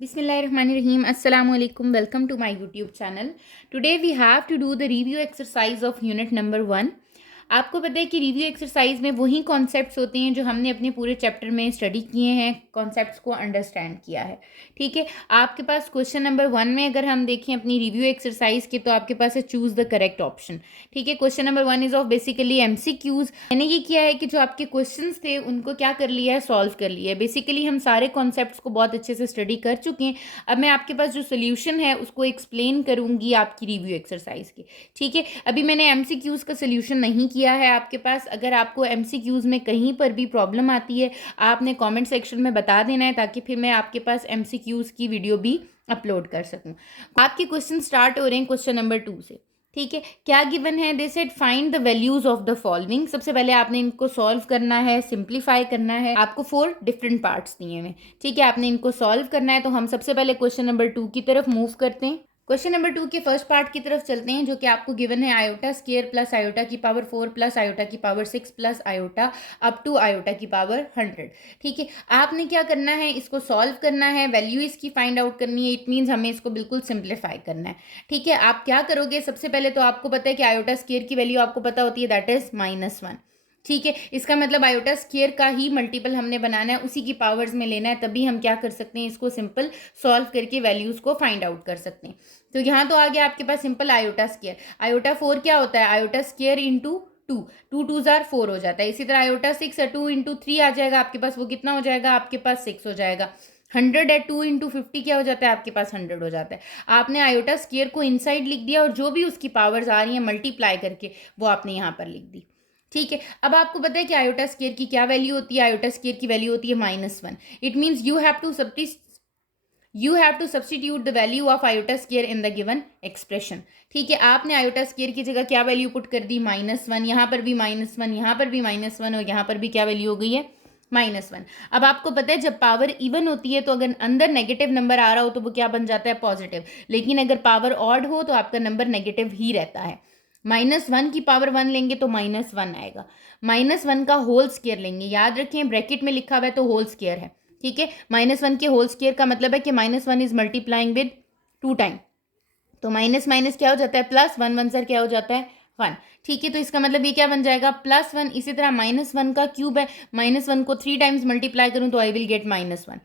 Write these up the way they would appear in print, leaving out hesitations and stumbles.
Bismillahirrahmanirrahim. Assalamu alaikum. Welcome to my YouTube channel. Today we have to do the review exercise of unit number 1. आपको पता है कि review exercise में वही concepts होते हैं जो हमने अपने पूरे चैप्टर में स्टडी किए हैं, कॉन्सेप्ट्स को अंडरस्टैंड किया है। ठीक है, आपके पास क्वेश्चन नंबर 1 में अगर हम देखें अपनी रिव्यू एक्सरसाइज के, तो आपके पास है चूज द करेक्ट ऑप्शन। ठीक है, question number 1 is of basically MCQs. मैंने ये किया है कि जो आपके क्वेश्चन थे उनको क्या कर लिया है, सॉल्व कर लिया है। बेसिकली हम सारे कॉन्सेप्ट्स को बहुत अच्छे से स्टडी कर चुके हैं। अब मैं आपके पास जो सोल्यूशन है उसको एक्सप्लेन करूंगी आपकी रिव्यू एक्सरसाइज की। ठीक है, अभी मैंने एमसीक्यूज का सोल्यूशन नहीं किया है आपके पास। अगर आपको एमसीक्यूज में कहीं पर भी प्रॉब्लम आती है, आपने कमेंट सेक्शन में बता देना है, ताकि फिर मैं आपके पास एमसीक्यूज की वीडियो भी अपलोड कर सकूं। आपके क्वेश्चन स्टार्ट हो रहे हैं क्वेश्चन नंबर 2 से। ठीक है, क्या गिवन है? They said find the values of the following. सबसे पहले आपने इनको सॉल्व करना है, सिंप्लीफाई करना है। आपको 4 डिफरेंट पार्ट्स दिए हुए। ठीक है, आपने इनको सॉल्व करना है। तो हम सबसे पहले क्वेश्चन नंबर 2 की तरफ मूव करते हैं। क्वेश्चन नंबर 2 के फर्स्ट पार्ट की तरफ चलते हैं, जो कि आपको गिवन है आयोटा स्क्वायर प्लस आयोटा की पावर 4 प्लस आयोटा की power 6 plus iota up to iota की पावर 100। ठीक है, आपने क्या करना है, इसको सॉल्व करना है, वैल्यू इसकी फाइंड आउट करनी है। इट मीन्स हमें इसको बिल्कुल सिंप्लीफाई करना है। ठीक है, आप क्या करोगे, सबसे पहले तो आपको पता है कि आयोटा स्क्वायर की वैल्यू आपको पता होती है, दैट इज -1। ठीक है, इसका मतलब आयोटा स्क्वायर का ही मल्टीपल हमने बनाना है, उसी की पावर्स में लेना है, तभी हम क्या कर सकते हैं, इसको सिंपल सॉल्व करके वैल्यूज को फाइंड आउट कर सकते हैं। तो यहाँ तो आ गया आपके पास सिंपल आयोटा स्क्वायर। आयोटा 4 क्या होता है, आयोटा स्क्वायर इंटू 2, 2 2 जार 4 हो जाता है। इसी तरह आयोटा 6 है, 2 इंटू 3 आ जाएगा आपके पास, वो कितना हो जाएगा आपके पास 6 हो जाएगा। 100 है, 2 इंटू 50 क्या हो जाता है आपके पास 100 हो जाता है। आपने आयोटा स्क्वायर को इनसाइड लिख दिया और जो भी उसकी पावर्स आ रही हैं मल्टीप्लाई करके वो आपने यहाँ पर लिख दी। ठीक है, अब आपको पता है कि आयोटा स्क्वायर की क्या वैल्यू होती है, आयोटा स्क्वायर की वैल्यू होती है -1। It means you have to substitute the value of iota square in the given expression. ठीक है, आपने आयोटा स्क्वायर की जगह क्या वैल्यू पुट कर दी, -1। यहाँ पर भी -1, यहाँ पर भी -1 और यहाँ पर भी क्या वैल्यू हो गई है, -1। अब आपको पता है जब पावर इवन होती है तो अगर अंदर नेगेटिव नंबर आ रहा हो तो वो क्या बन जाता है, पॉजिटिव। लेकिन अगर पावर ऑड हो तो आपका नंबर नेगेटिव ही रहता है। -1 की पावर 1 लेंगे तो -1 आएगा। -1 का होल स्क्वायर लेंगे, याद रखें ब्रैकेट में लिखा हुआ है तो होल स्क्वायर है। ठीक है, -1 के होल स्क्वायर का मतलब है कि -1 इज मल्टीप्लाइंग विद 2 टाइम, तो माइनस माइनस क्या हो जाता है, +1, 1 सर क्या हो जाता है 1। ठीक है, तो इसका मतलब ये क्या बन जाएगा, +1। इसी तरह -1 का क्यूब है, -1 को 3 टाइम्स मल्टीप्लाई करूं तो I will get -1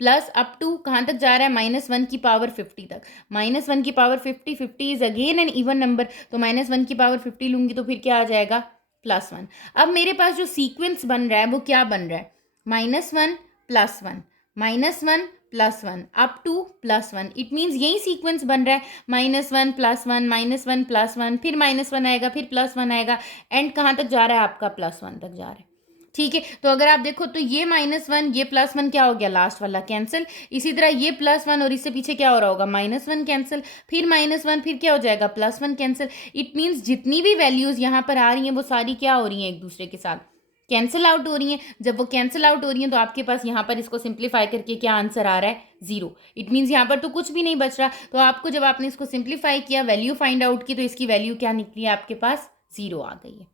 plus up to कहाँ तक जा रहा है, -1 की पावर 50 तक। -1 की power 50, 50 is again an even number, तो -1 की पावर 50 लूंगी तो फिर क्या आ जाएगा, +1। अब मेरे पास जो सीक्वेंस बन रहा है वो क्या बन रहा है, -1 +1 -1 +1 अप टू +1। इट मीन्स यही सीक्वेंस बन रहा है, -1 +1 -1 +1, फिर -1 आएगा, फिर +1 आएगा, एंड कहाँ तक जा रहा है आपका, +1 तक जा रहा है। ठीक है, तो अगर आप देखो तो ये -1 ये +1 क्या हो गया, लास्ट वाला कैंसिल। इसी तरह ये +1 और इससे पीछे क्या हो रहा होगा, -1 कैंसिल, फिर -1, फिर क्या हो जाएगा, +1 कैंसिल। इट मीन्स जितनी भी वैल्यूज यहाँ पर आ रही हैं वो सारी क्या हो रही हैं, एक दूसरे के साथ कैंसिल आउट हो रही हैं। जब वो कैंसिल आउट हो रही हैं तो आपके पास यहाँ पर इसको सिंप्लीफाई करके क्या आंसर आ रहा है, 0। इट मीन्स यहाँ पर तो कुछ भी नहीं बच रहा। तो आपको जब आपने इसको सिंप्लीफाई किया, वैल्यू फाइंड आउट की, तो इसकी वैल्यू क्या निकली है आपके पास, 0 आ गई है।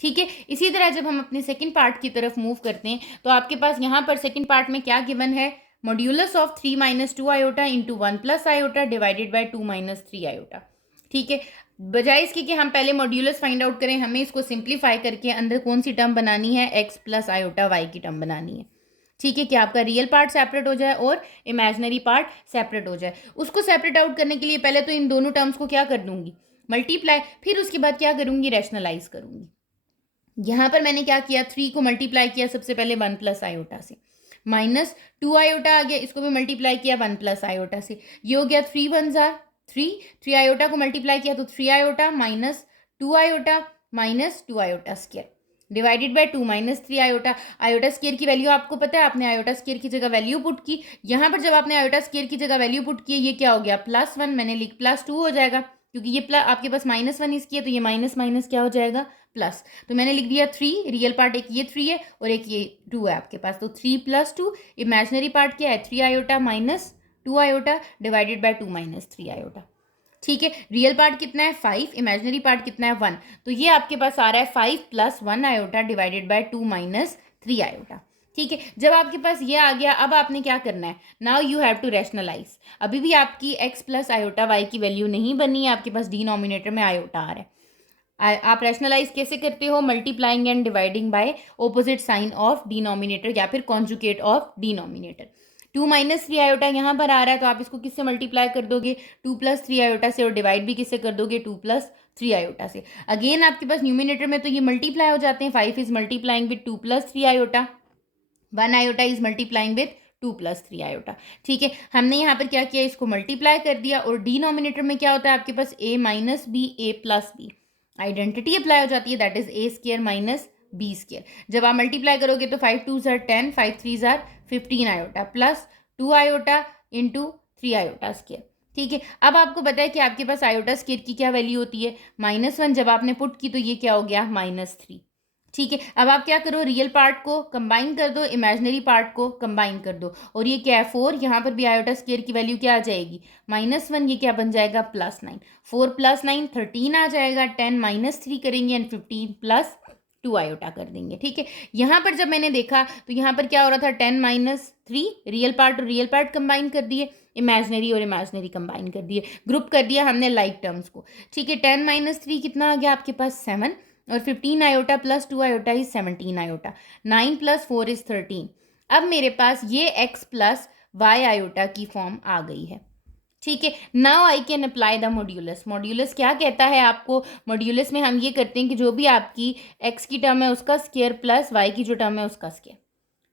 ठीक है, इसी तरह जब हम अपने सेकंड पार्ट की तरफ मूव करते हैं तो आपके पास यहाँ पर सेकंड पार्ट में क्या गिवन है, modulus of 3 - 2 iota into 1 + iota divided by 2 - 3 iota. ठीक है, बजाय इसके कि हम पहले मॉड्यूलस फाइंड आउट करें, हमें इसको सिंप्लीफाई करके अंदर कौन सी टर्म बनानी है, x + आयोटा y की टर्म बनानी है। ठीक है, कि आपका रियल पार्ट सेपरेट हो जाए और इमेजिनरी पार्ट सेपरेट हो जाए। उसको सेपरेट आउट करने के लिए पहले तो इन दोनों टर्म्स को क्या कर दूंगी, मल्टीप्लाई, फिर उसके बाद क्या करूंगी, रैशनलाइज करूंगी। यहाँ पर मैंने क्या किया, 3 को मल्टीप्लाई किया सबसे पहले 1 + आयोटा से, -2 आयोटा आ गया, इसको भी मल्टीप्लाई किया 1 + आयोटा से, ये हो गया 3 1 जार 3, 3 आयोटा को मल्टीप्लाई किया तो 3 iota -2 iota -2 iota square divided by 2 - 3 iota. Iota square की वैल्यू आपको पता है, आपने आयोटा स्क्वायर की जगह वैल्यू पुट की। यहाँ पर जब आपने आयोटा स्क्वायर की जगह वैल्यू पुट की, ये क्या हो गया, +1, मैंने लिख +2 हो जाएगा, क्योंकि ये आपके पास -1 इसकी है, तो ये माइनस माइनस क्या हो जाएगा, प्लस। तो मैंने लिख दिया 3, रियल पार्ट एक ये 3 है और एक ये 2 है आपके पास, तो 3 + 2, इमेजिनरी पार्ट क्या है, 3 iota -2 iota divided by 2 - 3 iota. ठीक है, रियल पार्ट कितना है 5, इमेजिनरी पार्ट कितना है 1, तो ये आपके पास आ रहा है 5 + 1 आयोटा डिवाइडेड बाय 2 - 3 आयोटा। ठीक है, जब आपके पास ये आ गया, अब आपने क्या करना है, now you have to rationalise. अभी भी आपकी एक्स प्लस आयोटा वाई की वैल्यू नहीं बनी है, आपके पास डिनोमिनेटर में आयोटा आ रहा है। आप रैशनलाइज कैसे करते हो, multiplying and dividing by opposite sign of denominator या फिर कॉन्जुगेट ऑफ डिनोमिनेटर। 2 - 3 आयोटा यहाँ पर आ रहा है, तो आप इसको किससे मल्टीप्लाई कर दोगे, 2 + 3 आयोटा से, और डिवाइड भी किससे कर दोगे, 2 + 3 आयोटा से। अगेन आपके पास न्यूमिनेटर में तो ये मल्टीप्लाई हो जाते हैं, 5 is multiplying with 2 + 3 iota, 1 iota is multiplying with 2 + 3 iota. ठीक है, हमने यहाँ पर क्या किया, इसको मल्टीप्लाई कर दिया, और डिनोमिनेटर में क्या होता है आपके पास, a - b a + b, identity apply हो जाती है, दैट इज a² - b²। जब आप मल्टीप्लाई करोगे तो 5 2s are 10, 5 3s are 15 iota plus 2 iota into 3 iota square. ठीक है, अब आपको पता है कि आपके पास आयोटा स्क्वायर की क्या वैल्यू होती है, -1। जब आपने पुट की तो ये क्या हो गया, -3। ठीक है, अब आप क्या करो, रियल पार्ट को कंबाइन कर दो, इमेजिनरी पार्ट को कंबाइन कर दो, और ये क्या है 4, यहाँ पर भी आयोटा स्क्वायर की वैल्यू क्या आ जाएगी, -1, ये क्या बन जाएगा +9, 4 + 9 13 आ जाएगा, 10 - 3 करेंगे एंड 15 + 2 आयोटा कर देंगे। ठीक है, यहाँ पर जब मैंने देखा तो यहाँ पर क्या हो रहा था, 10 - 3 रियल पार्ट और रियल पार्ट कंबाइन कर दिए, इमेजिनरी और इमेजिनरी कंबाइन कर दिए, ग्रुप कर दिया हमने लाइक टर्म्स को। ठीक है, 10 - 3 कितना आ गया आपके पास 7, और 15 iota plus 2 iota is 17 iota, 9 + 4 is 13। अब मेरे पास ये x प्लस वाई आयोटा की फॉर्म आ गई है। ठीक है, now I can apply the modulus. Modulus क्या कहता है आपको, मॉड्यूलस में हम ये करते हैं कि जो भी आपकी x की टर्म है उसका स्क्वायर प्लस y की जो टर्म है उसका स्क्वायर।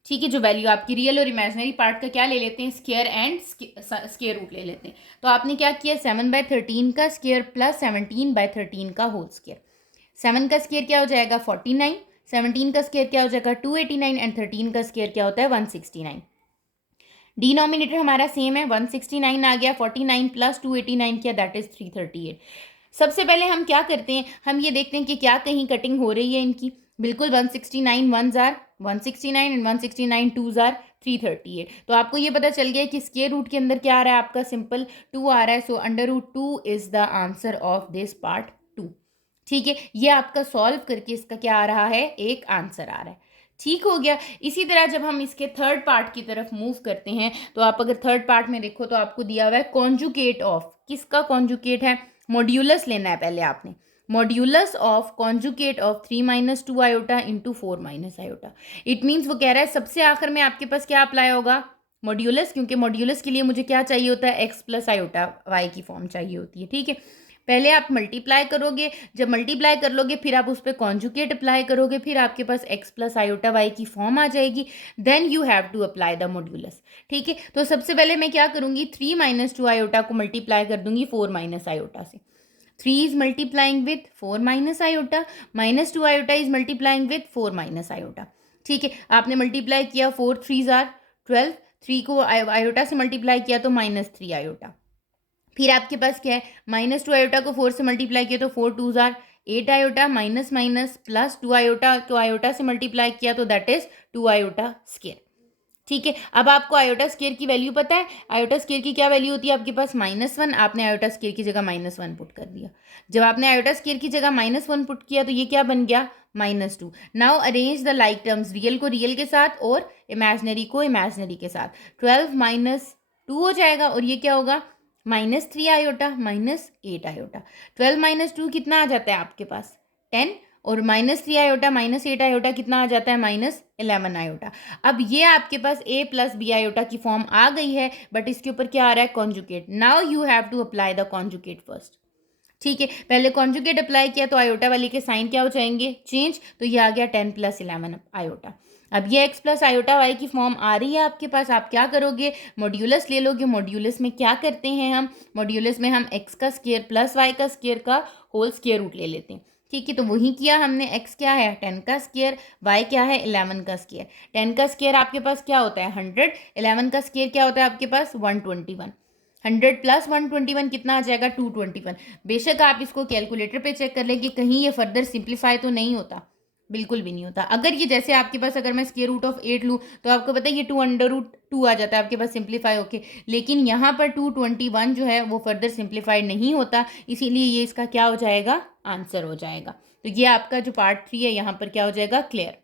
ठीक है, जो वैल्यू आपकी रियल और इमेजिनरी पार्ट का क्या ले लेते हैं, स्क्वायर एंड स्क्वायर रूट ले लेते हैं। तो आपने क्या किया, 7/13 का स्क्वायर प्लस 17/13 का होल स्क्वायर। 7 का स्क्वायर क्या हो जाएगा 49, 17 का स्क्वायर क्या हो जाएगा 289, एंड 13 का स्क्वायर क्या होता है 169। डिनोमिनेटर हमारा सेम है, 169 आ गया, 49 + 289 किया, दैट इज 338। सबसे पहले हम क्या करते हैं, हम ये देखते हैं कि क्या कहीं कटिंग हो रही है इनकी। बिल्कुल, 169 1s are 169 and 169 2s are 338। तो आपको ये पता चल गया कि स्क्वायर रूट के अंदर क्या आ रहा है आपका, सिंपल 2 आ रहा है, सो √2 is the answer of this part 2। ठीक है, ये आपका सॉल्व करके इसका क्या आ रहा है, एक आंसर आ रहा है। ठीक हो गया। इसी तरह जब हम इसके थर्ड पार्ट की तरफ मूव करते हैं, तो आप अगर थर्ड पार्ट में देखो तो आपको दिया हुआ है कॉन्जुगेट ऑफ, किसका कॉन्जुगेट है, मॉड्यूलस लेना है पहले आपने, modulus of conjugate of 3 - 2 iota into 4 - iota. It means वो कह रहा है सबसे आखिर में आपके पास क्या अप्लाई होगा, मॉड्यूलस, क्योंकि मॉड्यूलस के लिए मुझे क्या चाहिए होता है, x प्लस आयोटा y की फॉर्म चाहिए होती है। ठीक है, पहले आप मल्टीप्लाई करोगे, जब मल्टीप्लाई कर लोगे फिर आप उस पर कॉन्जुगेट अप्लाई करोगे, फिर आपके पास x प्लस आयोटा वाई की फॉर्म आ जाएगी, then you have to apply the modulus. ठीक है, तो सबसे पहले मैं क्या करूंगी, 3 - 2 आयोटा को मल्टीप्लाई कर दूंगी 4 - आयोटा से। 3 is multiplying with 4 - iota, -2 iota is multiplying with 4 - iota. ठीक है, आपने मल्टीप्लाई किया, 4 3s are 12, 3 को आयोटा से मल्टीप्लाई किया तो -3 आयोटा। फिर आपके पास क्या है, -2 आयोटा को 4 से मल्टीप्लाई किया तो 4 2s are 8 iota, minus minus plus 2 iota को आयोटा से मल्टीप्लाई किया तो दैट इज 2 आयोटा स्क्वायर। ठीक है, अब आपको आयोटा स्क्वायर की वैल्यू पता है, आयोटा स्क्वायर की क्या वैल्यू होती है आपके पास, -1, आपने आयोटा स्क्वायर की जगह -1 पुट कर दिया। जब आपने आयोटा स्क्वायर की जगह -1 पुट किया तो ये क्या बन गया, -2। Now arrange the like terms, real को रियल के साथ और इमेजिनरी को इमेजिनरी के साथ। 12 - 2 हो जाएगा, और ये क्या होगा, -3 आयोटा -8 आयोटा। 12 - 2 कितना आ जाता है आपके पास 10, और -3 आयोटा -8 आयोटा कितना आ जाता है, -11 आयोटा। अब ये आपके पास a + b आयोटा की फॉर्म आ गई है, बट इसके ऊपर क्या आ रहा है, conjugate. Now you have to apply the conjugate first. ठीक है, पहले कॉन्जुगेट अप्लाई किया तो आयोटा वाली के साइन क्या हो जाएंगे, चेंज, तो ये आ गया 10 + 11 आयोटा। अब ये x प्लस आयोटा वाई की फॉर्म आ रही है आपके पास, आप क्या करोगे, मॉड्यूलस ले लोगे। मॉड्यूलस में क्या करते हैं हम, मॉड्यूलस में हम x का स्क्वायर प्लस y का स्क्वायर का होल स्क्वायर रूट ले लेते हैं। ठीक है, तो वही किया हमने, x क्या है 10 का स्क्वायर, y क्या है 11 का स्क्वायर। 10 का स्क्वायर आपके पास क्या होता है 100, 11 का स्क्वायर क्या होता है आपके पास 121, 100 + 121 कितना आ जाएगा 221। बेशक आप इसको कैलकुलेटर पे चेक कर लेंगे, कहीं ये फर्दर सिंप्लीफाई तो नहीं होता, बिल्कुल भी नहीं होता। अगर ये जैसे आपके पास, अगर मैं स्क्वायर रूट ऑफ 8 लूँ तो आपको पता है ये 2 आ जाता है आपके पास सिंप्लीफाई होके, लेकिन यहाँ पर 221 जो है वो फर्दर सिंप्लीफाइड नहीं होता, इसीलिए ये इसका क्या हो जाएगा, आंसर हो जाएगा। तो ये आपका जो पार्ट 3 है यहाँ पर क्या हो जाएगा, क्लियर।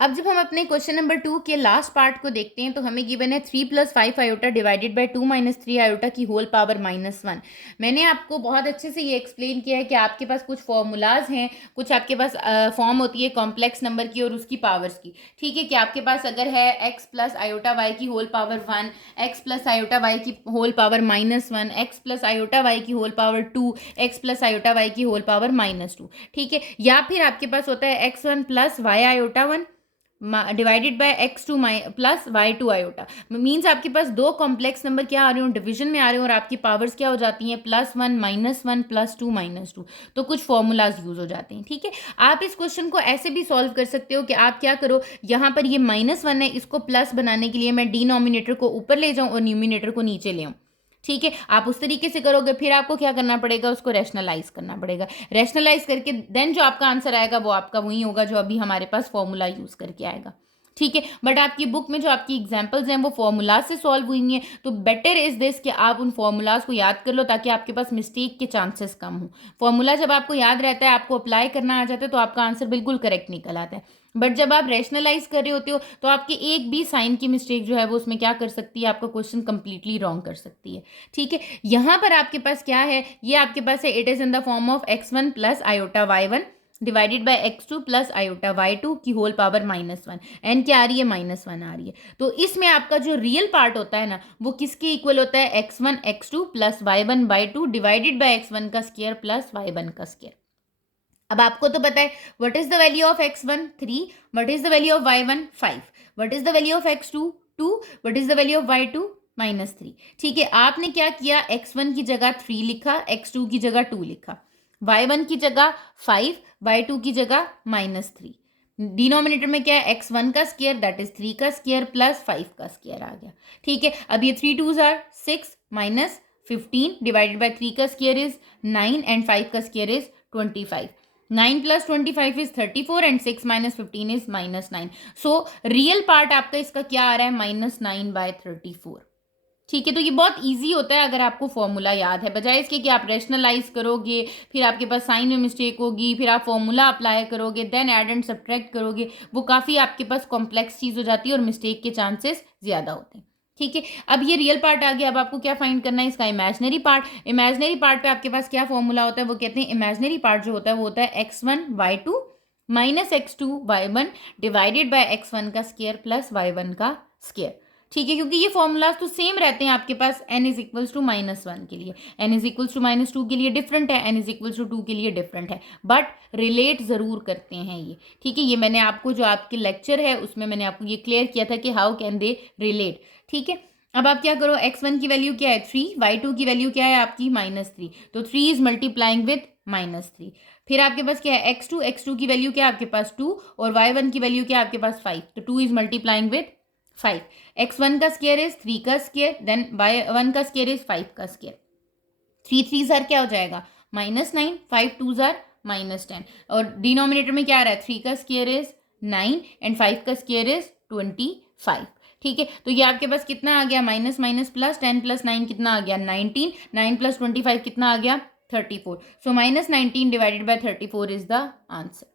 अब जब हम अपने क्वेश्चन नंबर 2 के लास्ट पार्ट को देखते हैं तो हमें गिवन है 3 + 5 आयोटा डिवाइडेड बाय 2 - 3 आयोटा की होल पावर -1। मैंने आपको बहुत अच्छे से ये एक्सप्लेन किया है कि आपके पास कुछ फॉर्मूलाज हैं, कुछ आपके पास फॉर्म होती है कॉम्प्लेक्स नंबर की और उसकी पावर्स की। ठीक है, कि आपके पास अगर है x + आयोटा y की whole power 1, x + iota y की whole power -1, x + iota y की whole power 2, x + iota y की होल पावर -2। ठीक है, या फिर आपके पास होता है x1 + y iota 1 divided by x2 plus y2 iota. Means आपके पास दो कॉम्प्लेक्स नंबर क्या आ रहे हो, डिवीजन में आ रहे हो, और आपकी पावर्स क्या हो जाती हैं, +1 -1 +2 -2। तो कुछ फॉर्मूलाज यूज हो जाते हैं। ठीक है, आप इस क्वेश्चन को ऐसे भी सॉल्व कर सकते हो कि आप क्या करो, यहाँ पर ये -1 है, इसको प्लस बनाने के लिए मैं डिनोमिनेटर को ऊपर ले जाऊँ और न्यूमिनेटर को नीचे ले आऊँ। ठीक है, आप उस तरीके से करोगे, फिर आपको क्या करना पड़ेगा, उसको रैशनलाइज करना पड़ेगा। रैशनलाइज करके देन जो आपका आंसर आएगा वो आपका वही होगा जो अभी हमारे पास फॉर्मूला यूज करके आएगा। ठीक है, बट आपकी बुक में जो आपकी एग्जांपल्स हैं वो फॉर्मूलाज से सॉल्व हुई हैं, तो बेटर इज दिस कि आप उन फॉर्मूलाज को याद कर लो ताकि आपके पास मिस्टेक के चांसेस कम हो। फॉर्मूला जब आपको याद रहता है, आपको अप्लाई करना आ जाता है, तो आपका आंसर बिल्कुल करेक्ट निकल आता है। बट जब आप रैशनलाइज कर रहे होते हो तो आपके एक भी साइन की मिस्टेक जो है वो उसमें क्या कर सकती है, आपका क्वेश्चन कंप्लीटली रॉन्ग कर सकती है। ठीक है, यहाँ पर आपके पास क्या है, ये आपके पास है, it is in the form of x1 + iota y1 divided by x2 + iota y2 की होल पावर -1। एन क्या आ रही है, -1 आ रही है। तो इसमें आपका जो रियल पार्ट होता है ना, वो किसके इक्वल होता है, x1 x2 + y1 y2 divided by x1 का स्क्वायर प्लस y1 का स्क्वायर। अब आपको तो पता है what is the value of x1 3, what is the value of y1 5, what is the value of x2 2, what is the value of y2 -3। ठीक है, आपने क्या किया, x1 की जगह 3 लिखा, x2 की जगह 2 लिखा, y1 की जगह 5, y2 की जगह -3। डिनोमिनेटर में क्या है, x1 का स्क्वायर दैट इज 3 का स्क्वायर प्लस 5 का स्क्वायर आ गया। ठीक है, अब ये 3 2s आर 6 -15 डिवाइडेड बाय 3 का स्क्वायर इज 9 एंड 5 का square is 25। 9 + 25 is 34 and 6 - 15 is -9। So real part आपका इसका क्या आ रहा है, -9/34। ठीक है, तो ये बहुत इजी होता है अगर आपको फॉर्मूला याद है, बजाय इसके कि आप रैशनलाइज करोगे, फिर आपके पास साइन में मिस्टेक होगी, फिर आप फॉर्मूला अप्लाई करोगे, देन ऐड एंड सब्ट्रैक्ट करोगे, वो काफ़ी आपके पास कॉम्प्लेक्स चीज़ हो जाती है और मिस्टेक के चांसेस ज़्यादा होते हैं। ठीक है, अब ये रियल पार्ट आ गया, अब आपको क्या फाइंड करना है, इसका इमेजिनरी पार्ट। इमेजिनरी पार्ट पे आपके पास क्या फॉर्मूला होता है, वो कहते हैं इमेजिनरी पार्ट जो होता है वो होता है x1 y2 -x2 y1 divided by x1 का स्क्वायर प्लस y1 का स्क्वायर। ठीक है, क्योंकि ये फॉर्मूलाज तो सेम रहते हैं आपके पास n इज इक्वल्स टू -1 के लिए, n इज इक्वल्स टू -2 के लिए डिफरेंट है, n इज इक्वल्स टू 2 के लिए डिफरेंट है, बट रिलेट ज़रूर करते हैं ये। ठीक है, ये मैंने आपको जो आपके लेक्चर है उसमें मैंने आपको ये क्लियर किया था कि हाउ कैन दे रिलेट। ठीक है, अब आप क्या करो, x1 की वैल्यू क्या है 3, y2 की वैल्यू क्या है आपकी -3, तो 3 इज मल्टीप्लाइंग विथ -3। फिर आपके पास क्या है x2 की वैल्यू क्या है आपके पास 2 और y1 की वैल्यू क्या है आपके पास 5, तो 2 इज मल्टीप्लाइंग विथ 5। x1 का स्क्वायर इज 3 का स्क्वायर, देन y1 का स्क्वायर इज 5 का स्क्वायर। 3 3 ज़ार क्या हो जाएगा, -9, 5 2 ज़ार -10, और डिनोमिनेटर में क्या आ रहा है, 3 का स्क्वायर इज 9 एंड 5 का स्क्वायर इज 25। ठीक है, तो ये आपके पास कितना आ गया, माइनस माइनस प्लस 10 + 9 कितना आ गया, 19, 9 + 25 कितना आ गया, 34। सो -19 divided by 34 is the answer.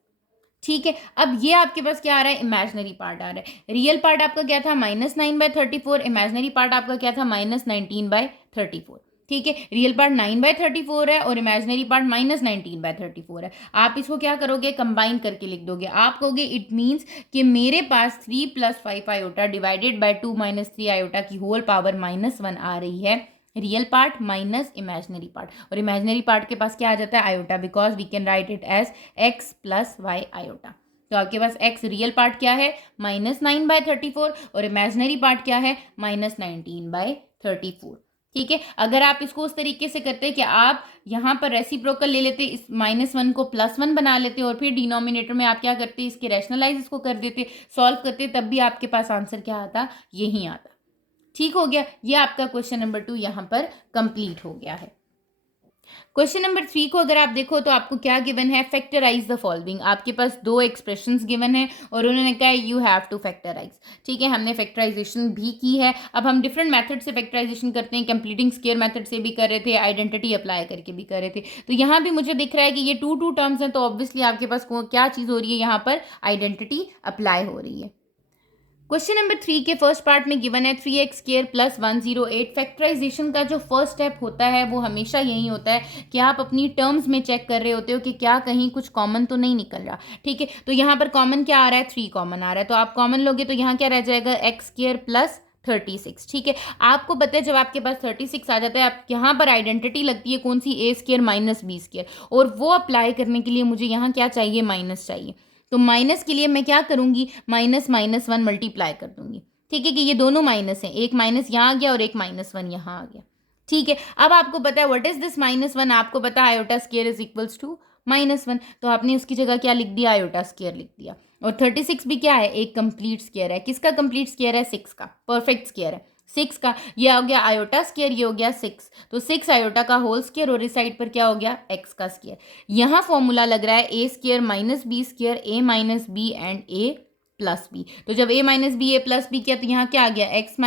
ठीक है, अब ये आपके पास क्या आ रहा है, इमेजिनरी पार्ट आ रहा है। रियल पार्ट आपका क्या था, -9/34, इमेजिनरी पार्ट आपका क्या था, -19/34। ठीक है, रियल पार्ट 9/34 है और इमेजिनरी पार्ट -19/34 है। आप इसको क्या करोगे, कंबाइन करके लिख दोगे। आप कहोगे इट मीन्स कि मेरे पास 3 + 5 आयोटा डिवाइडेड बाय 2 - 3 आयोटा की होल पावर -1 आ रही है, real part minus imaginary part, और इमेजिनरी पार्ट के पास क्या आ जाता है, iota, because we can write it as x + y iota. तो आपके पास x रियल पार्ट क्या है, -9/34, और इमेजिनरी पार्ट क्या है, -19/34। ठीक है, अगर आप इसको उस तरीके से करते हैं कि आप यहाँ पर रेसिप्रोकल ले लेते, इस -1 को +1 बना लेते और फिर डिनोमिनेटर में आप क्या करते, इसके रैशनलाइज इसको कर देते, सॉल्व करते, तब भी आपके पास आंसर क्या आता, यही आता। ठीक हो गया, ये आपका क्वेश्चन नंबर 2 यहाँ पर कंप्लीट हो गया है। क्वेश्चन नंबर 3 को अगर आप देखो तो आपको क्या गिवन है, फैक्टराइज द फॉलोइंग। आपके पास दो एक्सप्रेशंस गिवन है और उन्होंने कहा यू हैव टू फैक्टराइज। ठीक है, हमने फैक्टराइजेशन भी की है। अब हम डिफरेंट मेथड से फैक्टराइजेशन करते हैं, कंप्लीटिंग स्क्वायर मेथड से भी कर रहे थे, आइडेंटिटी अप्लाई करके भी कर रहे थे। तो यहाँ भी मुझे दिख रहा है कि ये टू टर्म्स हैं, तो ऑब्वियसली आपके पास क्या चीज़ हो रही है, यहाँ पर आइडेंटिटी अप्लाई हो रही है। क्वेश्चन नंबर 3 के फर्स्ट पार्ट में गिवन है 3x² + 108। फैक्टराइजेशन का जो फर्स्ट स्टेप होता है वो हमेशा यही होता है कि आप अपनी टर्म्स में चेक कर रहे होते हो कि क्या कहीं कुछ कॉमन तो नहीं निकल रहा। ठीक है, तो यहाँ पर कॉमन क्या आ रहा है, 3 कॉमन आ रहा है, तो आप कॉमन लोगे तो यहाँ क्या रह जाएगा, x² + 36। ठीक है, आपको पता है जब आपके पास 36 आ जाता है, आप यहाँ पर आइडेंटिटी लगती है कौन सी, a² - b², और वो अप्लाई करने के लिए मुझे यहाँ क्या चाहिए, माइनस चाहिए। तो माइनस के लिए मैं क्या करूंगी, -1 मल्टीप्लाई कर दूंगी। ठीक है, कि ये दोनों माइनस हैं, एक माइनस यहाँ आ गया और एक -1 यहाँ आ गया। ठीक है, अब आपको पता है व्हाट इज दिस -1, आपको पता है iota square is equals to -1, तो आपने उसकी जगह क्या लिख दिया, आयोटा स्क्वायर लिख दिया। और 36 भी क्या है, एक कंप्लीट स्क्वायर है। किसका कंप्लीट स्क्वायर है, 6 का, परफेक्ट स्क्वायर है 6 का। ये हो गया आयोटा स्क्वायर, ये हो गया 6, तो 6 आयोटा का होल स्क्वायर, और इस साइड पर क्या हो गया, x का स्क्वायर। यहाँ फॉर्मूला लग रहा है a² - b², a - b and a + b। तो जब a - b a + b किया तो यहाँ क्या आ गया, x -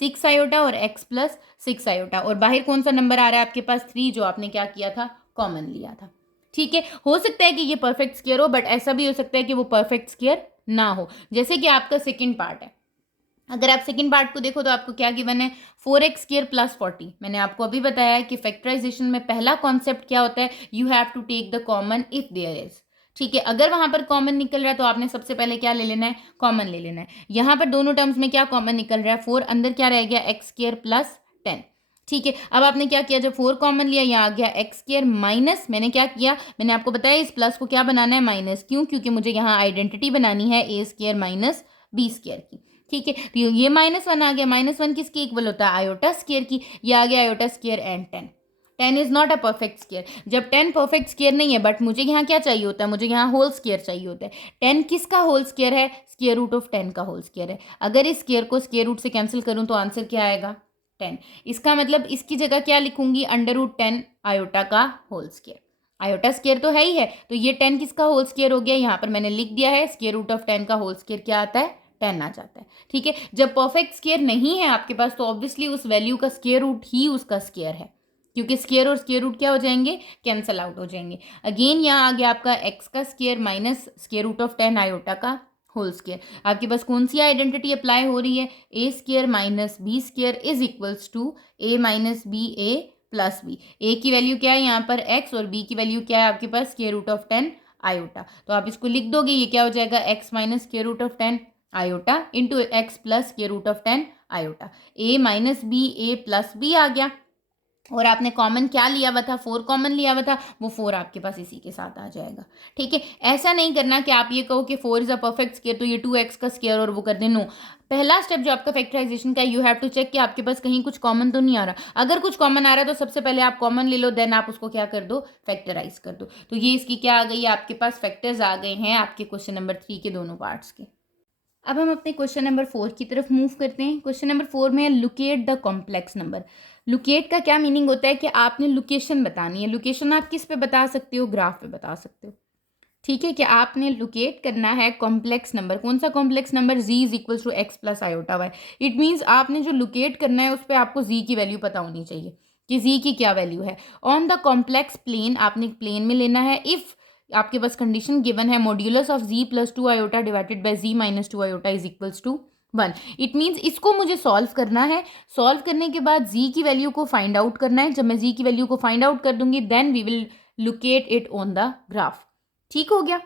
6 आयोटा और x + 6 आयोटा, और बाहर कौन सा नंबर आ रहा है आपके पास, 3, जो आपने क्या किया था, कॉमन लिया था। ठीक है, हो सकता है कि ये परफेक्ट स्क्वायर हो, बट ऐसा भी हो सकता है कि वो परफेक्ट स्क्वायर ना हो, जैसे कि आपका सेकंड पार्ट है। अगर आप सेकंड पार्ट को देखो तो आपको क्या गिवन है, 4x² + 40। मैंने आपको अभी बताया है कि फैक्टराइजेशन में पहला कॉन्सेप्ट क्या होता है, you have to take the common if there is. ठीक है, अगर वहां पर कॉमन निकल रहा है तो आपने सबसे पहले क्या ले लेना है, कॉमन ले लेना है। यहाँ पर दोनों टर्म्स में क्या कॉमन निकल रहा है, 4, अंदर क्या रह गया, x² + 10। ठीक है, अब आपने क्या किया, जब 4 कॉमन लिया, यहाँ आ गया x² माइनस, मैंने क्या किया, मैंने आपको बताया इस प्लस को क्या बनाना है, माइनस। क्यों, क्योंकि मुझे यहाँ आइडेंटिटी बनानी है a² - b² की। ठीक है, तो ये -1 आ गया, -1 किसके इक्वल होता है, आयोटा स्क्वायर की। ये आ गया iota square and 10। 10 is not a perfect square. जब 10 परफेक्ट स्क्वायर नहीं है, बट मुझे यहाँ क्या चाहिए होता है, मुझे यहाँ होल स्क्वायर चाहिए होता है। 10 किसका होल स्क्वायर है, √10 का होल स्क्वायर है। अगर इस स्क्वायर को स्क्वायर रूट से कैंसिल करूँ तो आंसर क्या आएगा, 10। इसका मतलब इसकी जगह क्या लिखूंगी, √10 आयोटा का होल स्क्वायर। आयोटा स्क्वायर तो है ही है, तो ये 10 किसका होल स्क्वायर हो गया, यहाँ पर मैंने लिख दिया है, √10 का होल स्क्वायर क्या आता है, 10 आ जाता है। ठीक है, जब परफेक्ट स्क्वायर नहीं है आपके पास तो ऑब्वियसली उस वैल्यू का स्क्वायर रूट ही उसका स्क्वायर है, क्योंकि स्क्वायर और स्क्वायर रूट क्या हो जाएंगे, कैंसल आउट हो जाएंगे। अगेन यहाँ आ गया आपका x का स्क्वायर माइनस √10 आयोटा का होल स्क्वायर। आपके पास कौन सी आइडेंटिटी अप्लाई हो रही है, a² - b² is equals to a - b a + b। a की वैल्यू क्या है यहाँ पर x, और b की वैल्यू क्या है आपके पास, √10 आयोटा। तो आप इसको लिख दोगे, ये क्या हो जाएगा, x - √10 iota into x + √10 iota. a - b a + b आ गया, और आपने कॉमन क्या लिया हुआ था, 4 कॉमन लिया हुआ था, वो 4 आपके पास इसी के साथ आ जाएगा। ठीक है, ऐसा नहीं करना कि आप ये कहो कि 4 इज अ परफेक्ट स्क्वायर तो ये 2x का स्क्वायर और वो कर दें, नो। पहला स्टेप जो आपका फैक्टराइजेशन का, यू हैव टू चेक कि आपके पास कहीं कुछ कॉमन तो नहीं आ रहा। अगर कुछ कॉमन आ रहा है तो सबसे पहले आप कॉमन ले लो, देन आप उसको क्या कर दो, फैक्टराइज कर दो। तो ये इसकी क्या आ गई है, आपके पास फैक्टर्स आ गए हैं आपके क्वेश्चन नंबर 3 के दोनों पार्ट्स के। अब हम अपने क्वेश्चन नंबर 4 की तरफ मूव करते हैं। क्वेश्चन नंबर 4 में है locate the complex number. Locate का क्या मीनिंग होता है कि आपने लोकेशन बतानी है। लोकेशन आप किस पे बता सकते हो, ग्राफ पे बता सकते हो। ठीक है, कि आपने लोकेट करना है कॉम्प्लेक्स नंबर। कौन सा complex number, z is equal to x + iota y। It means आपने जो लोकेट करना है उस पर आपको z की वैल्यू पता होनी चाहिए कि z की क्या वैल्यू है। ऑन द कॉम्प्लेक्स प्लेन, आपने प्लेन में लेना है। इफ़ आपके पास कंडीशन गिवन है modulus of z + 2 iota divided by z - 2 iota is equals to 1। It means इसको मुझे सॉल्व करना है। सॉल्व करने के बाद z की वैल्यू को फाइंड आउट करना है। जब मैं z की वैल्यू को फाइंड आउट कर दूंगी then we will locate it on the graph. ठीक हो गया।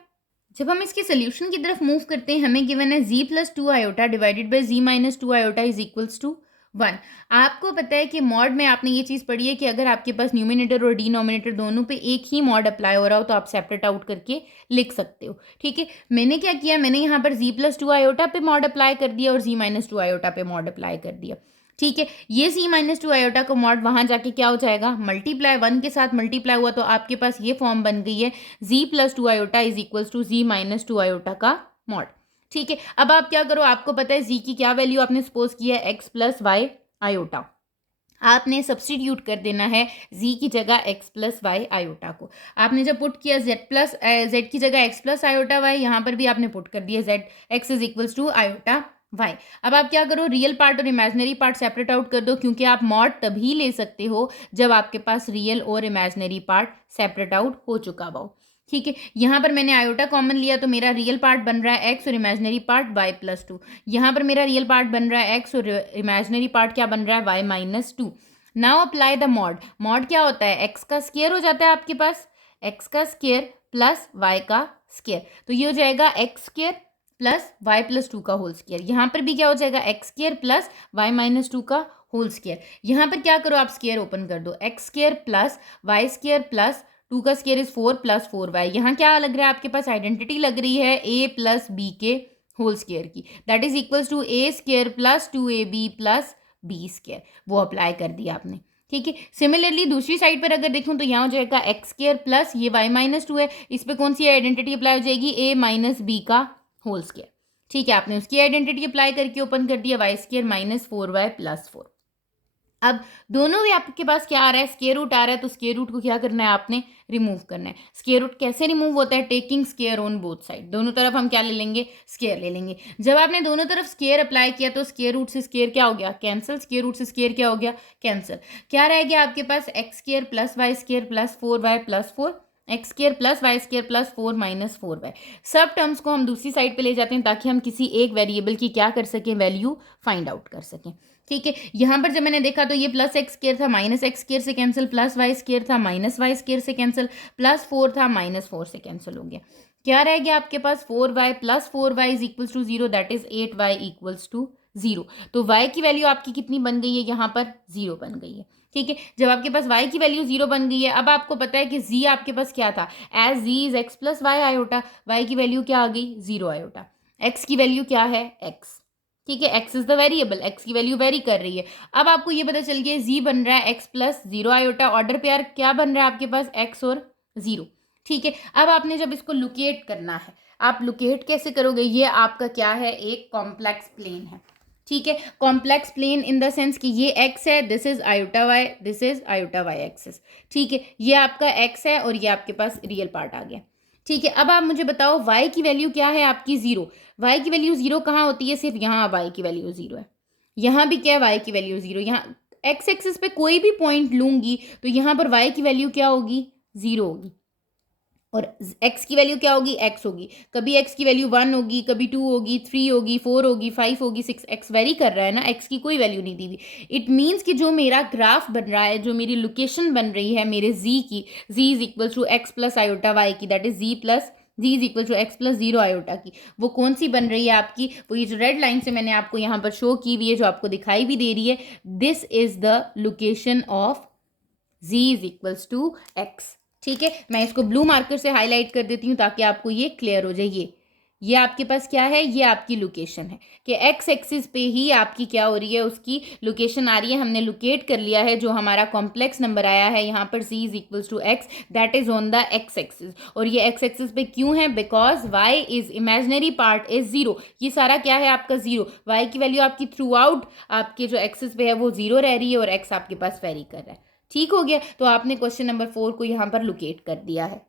जब हम इसके सोल्यूशन की तरफ मूव करते हैं, हमें गिवन है z + 2 iota divided by z - 2 iota is equals to 1। आपको पता है कि मॉड में आपने ये चीज़ पढ़ी है कि अगर आपके पास न्यूमिनेटर और डिनोमिनेटर दोनों पे एक ही मॉड अप्लाई हो रहा हो तो आप सेपरेट आउट करके लिख सकते हो। ठीक है, मैंने क्या किया, मैंने यहाँ पर z + 2 आयोटा पे मॉड अप्लाई कर दिया और z - 2 आयोटा पे मॉड अप्लाई कर दिया। ठीक है, ये z - 2 आयोटा का मॉड वहाँ जाके क्या हो जाएगा, मल्टीप्लाई 1 के साथ मल्टीप्लाई हुआ, तो आपके पास ये फॉर्म बन गई है z + 2 iota is equals to z - 2 iota का मॉड। ठीक है, अब आप क्या करो, आपको पता है z की क्या वैल्यू आपने सपोज की है, x + y आयोटा। आपने सब्सटीट्यूट कर देना है z की जगह x प्लस वाई आयोटा को। आपने जब पुट किया z की जगह x प्लस आयोटा वाई, यहाँ पर भी आपने पुट कर दिया z x is equals to iota y. अब आप क्या करो, रियल पार्ट और इमेजिनरी पार्ट सेपरेट आउट कर दो, क्योंकि आप मॉड तभी ले सकते हो जब आपके पास रियल और इमेजिनरी पार्ट सेपरेट आउट हो चुका हो। ठीक है, यहाँ पर मैंने आयोटा कॉमन लिया तो मेरा रियल पार्ट बन रहा है x और इमेजिनरी पार्ट y प्लस 2। यहाँ पर मेरा रियल पार्ट बन रहा है x और इमेजिनरी पार्ट क्या बन रहा है y minus 2। Now apply the mod. Mod क्या होता है, x का स्क्वायर हो जाता है आपके पास, x का स्क्वायर प्लस y का स्क्वायर, तो ये हो जाएगा x square plus y plus 2 का होल स्क्वायर। यहाँ पर भी क्या हो जाएगा, x square plus y minus 2 का होल स्क्वायर। यहाँ पर क्या करो, आप स्क्वायर ओपन कर दो, x square plus y square plus 2 का स्क्वायर इज 4 प्लस 4y। यहाँ क्या लग रहा है आपके पास, आइडेंटिटी लग रही है a प्लस b के होल स्क्वायर की, that is equals to a square plus 2ab plus b square, वो अप्लाई कर दिया आपने। ठीक है, सिमिलरली दूसरी साइड पर अगर देखूं तो यहाँ हो जाएगा एक्स स्क्वायर प्लस ये y माइनस 2 है, इस पर कौन सी आइडेंटिटी अप्लाई हो जाएगी, a माइनस बी का होल स्क्वायर। ठीक है, आपने उसकी आइडेंटिटी अप्लाई करके ओपन कर दिया, y square minus 4y plus 4। अब दोनों भी आपके पास क्या आ रहा है, स्क्वायर रूट आ रहा है, तो स्क्वायर रूट को क्या करना है, आपने रिमूव करना है। स्क्वायर रूट कैसे रिमूव होता है, taking square on both side, दोनों तरफ हम क्या ले लेंगे, स्क्वायर ले लेंगे। जब आपने दोनों तरफ स्क्वायर अप्लाई किया तो स्क्वायर रूट से स्क्वायर क्या हो गया, कैंसिल, स्क्वायर रूट से स्क्वायर क्या हो गया, कैंसिल। क्या रह गया आपके पास, x square plus y square plus 4y plus 4, x square plus y square plus 4 minus 4y। सब टर्म्स को हम दूसरी साइड पे ले जाते हैं ताकि हम किसी एक वेरिएबल की क्या कर सकें, वैल्यू फाइंड आउट कर सकें। ठीक है, यहाँ पर जब मैंने देखा तो ये प्लस एक्स स्क्वायर था, माइनस एक्स स्क्वायर से कैंसिल, प्लस वाई स्क्वायर था, माइनस वाई स्क्वायर से कैंसिल, प्लस 4 था, माइनस 4 से कैंसिल हो गया। क्या रह गया आपके पास, 4y plus 4y is equals to 0, that is 8y equals to 0। तो y की वैल्यू आपकी कितनी बन गई है, यहाँ पर 0 बन गई है। ठीक है, जब आपके पास y की वैल्यू 0 बन गई है, अब आपको पता है कि z आपके पास क्या था, as z is x plus y iota, y की वैल्यू क्या आ गई, 0 आयोटा, x की वैल्यू क्या है, x। ठीक है, x is the variable, x की वैल्यू वेरी कर रही है। अब आपको ये पता चल गया z बन रहा है x plus 0 iota, order pair क्या बन रहा है आपके पास, x और 0। ठीक है, अब आपने जब इसको लोकेट करना है, आप लोकेट कैसे करोगे, ये आपका क्या है, एक कॉम्प्लेक्स प्लेन है। ठीक है, complex plane in the sense कि ये x है, this is iota y, this is iota y axis. ठीक है, ये आपका x है और ये आपके पास रियल पार्ट आ गया। ठीक है, अब आप मुझे बताओ y की वैल्यू क्या है आपकी, 0। y की वैल्यू 0 कहाँ होती है, सिर्फ यहाँ y की वैल्यू 0 है, यहाँ भी क्या है, y की वैल्यू 0। यहाँ x एक्सिस पे कोई भी पॉइंट लूंगी तो यहाँ पर y की वैल्यू क्या होगी, 0 होगी, और x की वैल्यू क्या होगी, x होगी। कभी x की वैल्यू 1 होगी, कभी 2 होगी, 3 होगी, 4 होगी, 5 होगी, 6, x वेरी कर रहा है ना, x की कोई वैल्यू नहीं दी हुई। इट मीन्स कि जो मेरा ग्राफ बन रहा है, जो मेरी लोकेशन बन रही है मेरे z की, z is equal to x plus iota y की, that is z is equal to x plus 0 iota की, वो कौन सी बन रही है आपकी, वो ये जो रेड लाइन से मैंने आपको यहाँ पर शो की हुई है, जो आपको दिखाई भी दे रही है, this is the location of z is equals to x। ठीक है, मैं इसको ब्लू मार्कर से हाईलाइट कर देती हूँ ताकि आपको ये क्लियर हो जाए। ये आपके पास क्या है, ये आपकी लोकेशन है कि एक्स एक्सिस पे ही आपकी क्या हो रही है, उसकी लोकेशन आ रही है। हमने लोकेट कर लिया है, जो हमारा कॉम्प्लेक्स नंबर आया है यहाँ पर z is equals to x, that is on the x axis. और ये एक्स एक्सिस पे क्यों है, because y is imaginary part is 0, ये सारा क्या है आपका 0। y की वैल्यू आपकी थ्रू आउट आपके जो एक्सिस पे है वो 0 रह रही है और x आपके पास वेरी कर रहा है। ठीक हो गया, तो आपने क्वेश्चन नंबर 4 को यहाँ पर लोकेट कर दिया है।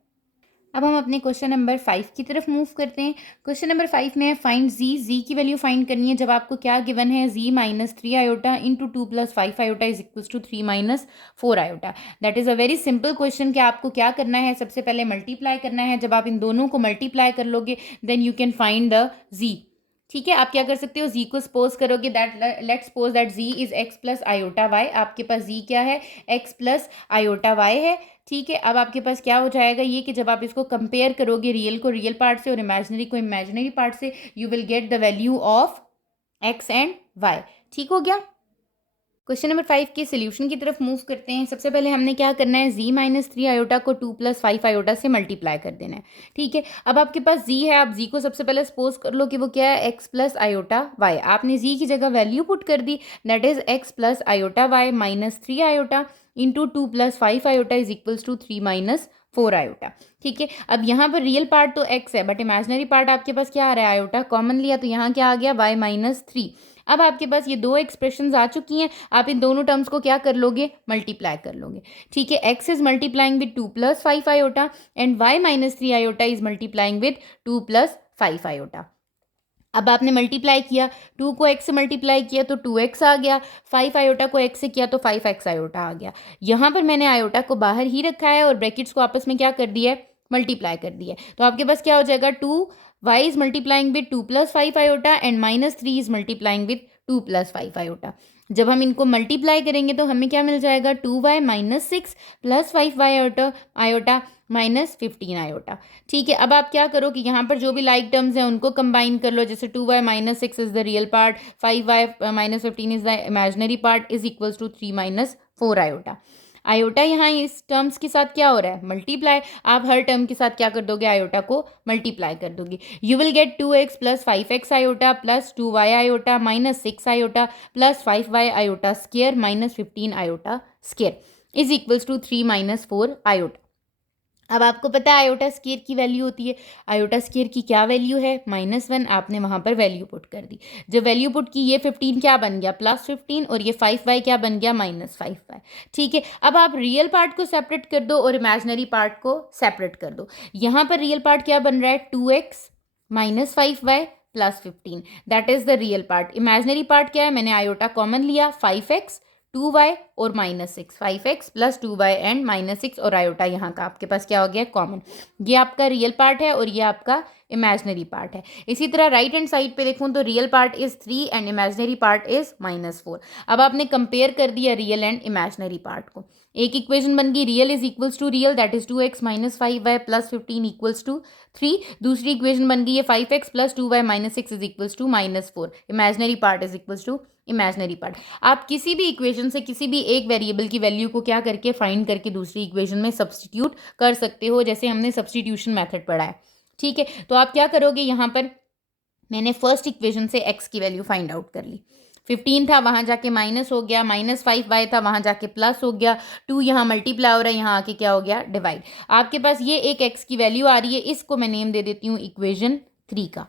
अब हम अपने क्वेश्चन नंबर 5 की तरफ मूव करते हैं। क्वेश्चन नंबर 5 में है फाइंड z की वैल्यू फाइंड करनी है जब आपको क्या गिवन है, z minus 3 iota into 2 plus 5 iota is equals to 3 minus 4 iota. That is a very simple question कि आपको क्या करना है, सबसे पहले मल्टीप्लाई करना है। जब आप इन दोनों को मल्टीप्लाई कर लोगे then you can find the z। ठीक है, आप क्या कर सकते हो, z को सपोज करोगे that let's suppose that z is x plus iota y। आपके पास z क्या है, x प्लस आयोटा y है। ठीक है, अब आपके पास क्या हो जाएगा, ये कि जब आप इसको कंपेयर करोगे रियल को रियल पार्ट से और इमेजिनरी को इमेजिनरी पार्ट से, you will get the value of x and y। ठीक हो गया। क्वेश्चन नंबर 5 के सोल्यूशन की तरफ मूव करते हैं। सबसे पहले हमने क्या करना है, z माइनस 3 आयोटा को 2 प्लस 5 आयोटा से मल्टीप्लाई कर देना है। ठीक है, अब आपके पास z है, आप z को सबसे पहले सपोज कर लो कि वो क्या है, x प्लस आयोटा y। आपने z की जगह वैल्यू पुट कर दी, that is x plus iota y minus 3 iota into 2 plus 5 iota is equals to 3 minus 4 iota. ठीक है, अब यहाँ पर रियल पार्ट तो x है बट इमेजिनरी पार्ट आपके पास क्या आ रहा है, आयोटा कॉमन लिया तो यहाँ क्या आ गया, y माइनस 3। अब आपके पास ये दो एक्सप्रेशंस आ चुकी हैं, आप इन दोनों टर्म्स को क्या कर लोगे, मल्टीप्लाई कर लोगे। ठीक है, x is multiplying with 2 + 5 iota and y - 3 iota is multiplying with 2 + 5 iota. अब आपने मल्टीप्लाई किया, 2 को x से मल्टीप्लाई किया तो 2x आ गया, 5 आयोटा को x से किया तो 5x आयोटा आ गया। यहाँ पर मैंने आयोटा को बाहर ही रखा है और ब्रैकेट्स को आपस में क्या कर दिया है, मल्टीप्लाई कर दिया है। तो आपके पास क्या हो जाएगा, 2y is multiplying with 2 + 5 iota and -3 is multiplying with 2 + 5 iota. जब हम इनको मल्टीप्लाई करेंगे तो हमें क्या मिल जाएगा, 2y - 6 + 5y आयोटा -15 आयोटा। ठीक है, अब आप क्या करो कि यहाँ पर जो भी लाइक टर्म्स हैं उनको कंबाइन कर लो। जैसे 2y - 6 is the real part, 5y - 15 is the imaginary part, is equals to 3 - 4 iota. Iota यहाँ इस टर्म्स के साथ क्या हो रहा है, मल्टीप्लाई। आप हर टर्म के साथ क्या कर दोगे, आयोटा को मल्टीप्लाई कर दोगे। You will get 2x + 5x iota + 2y iota -6 iota + 5y iota square -15 iota square is equals to 3 - 4 iota. अब आपको पता है आयोटा स्क्वायर की वैल्यू होती है, आयोटा स्क्वायर की क्या वैल्यू है, -1। आपने वहाँ पर वैल्यू पुट कर दी। जब वैल्यू पुट की, ये 15 क्या बन गया, +15, और ये 5y क्या बन गया, -5y। ठीक है, अब आप रियल पार्ट को सेपरेट कर दो और इमेजिनरी पार्ट को सेपरेट कर दो। यहाँ पर रियल पार्ट क्या बन रहा है, 2x - 5y + 15, that is the real part. Imaginary part क्या है, मैंने आयोटा कॉमन लिया, 5x 2y और -6, 5x + 2y एंड -6 और आयोटा यहाँ का आपके पास क्या हो गया, कॉमन। ये आपका रियल पार्ट है और ये आपका इमेजिनरी पार्ट है। इसी तरह राइट हैंड साइड पे देखूँ तो real part is 3 and imaginary part is -4। अब आपने कंपेयर कर दिया रियल एंड इमेजिनरी पार्ट को। एक इक्वेशन बन गई, real is equals to real, that is 2x - 5y + 15 equals to 3। दूसरी इक्वेशन बन गई है 5x + 2y - 6 is equals to -4। Imaginary part is equals to imaginary part. आप किसी भी इक्वेशन से किसी भी एक वेरिएबल की वैल्यू को क्या करके फाइंड करके दूसरी इक्वेशन में सब्स्टिट्यूट कर सकते हो, जैसे हमने सब्स्टिट्यूशन मेथड पढ़ा है। ठीक है, तो आप क्या करोगे, यहाँ पर मैंने फर्स्ट इक्वेशन से x की वैल्यू फाइंड आउट कर ली। 15 था, वहाँ जाके माइनस हो गया, -5y था, वहाँ जाके प्लस हो गया, 2 यहाँ मल्टीप्लाई हो रहा है, यहाँ आके क्या हो गया, डिवाइड। आपके पास ये एक x की वैल्यू आ रही है, इसको मैं नेम दे देती हूँ इक्वेशन 3 का।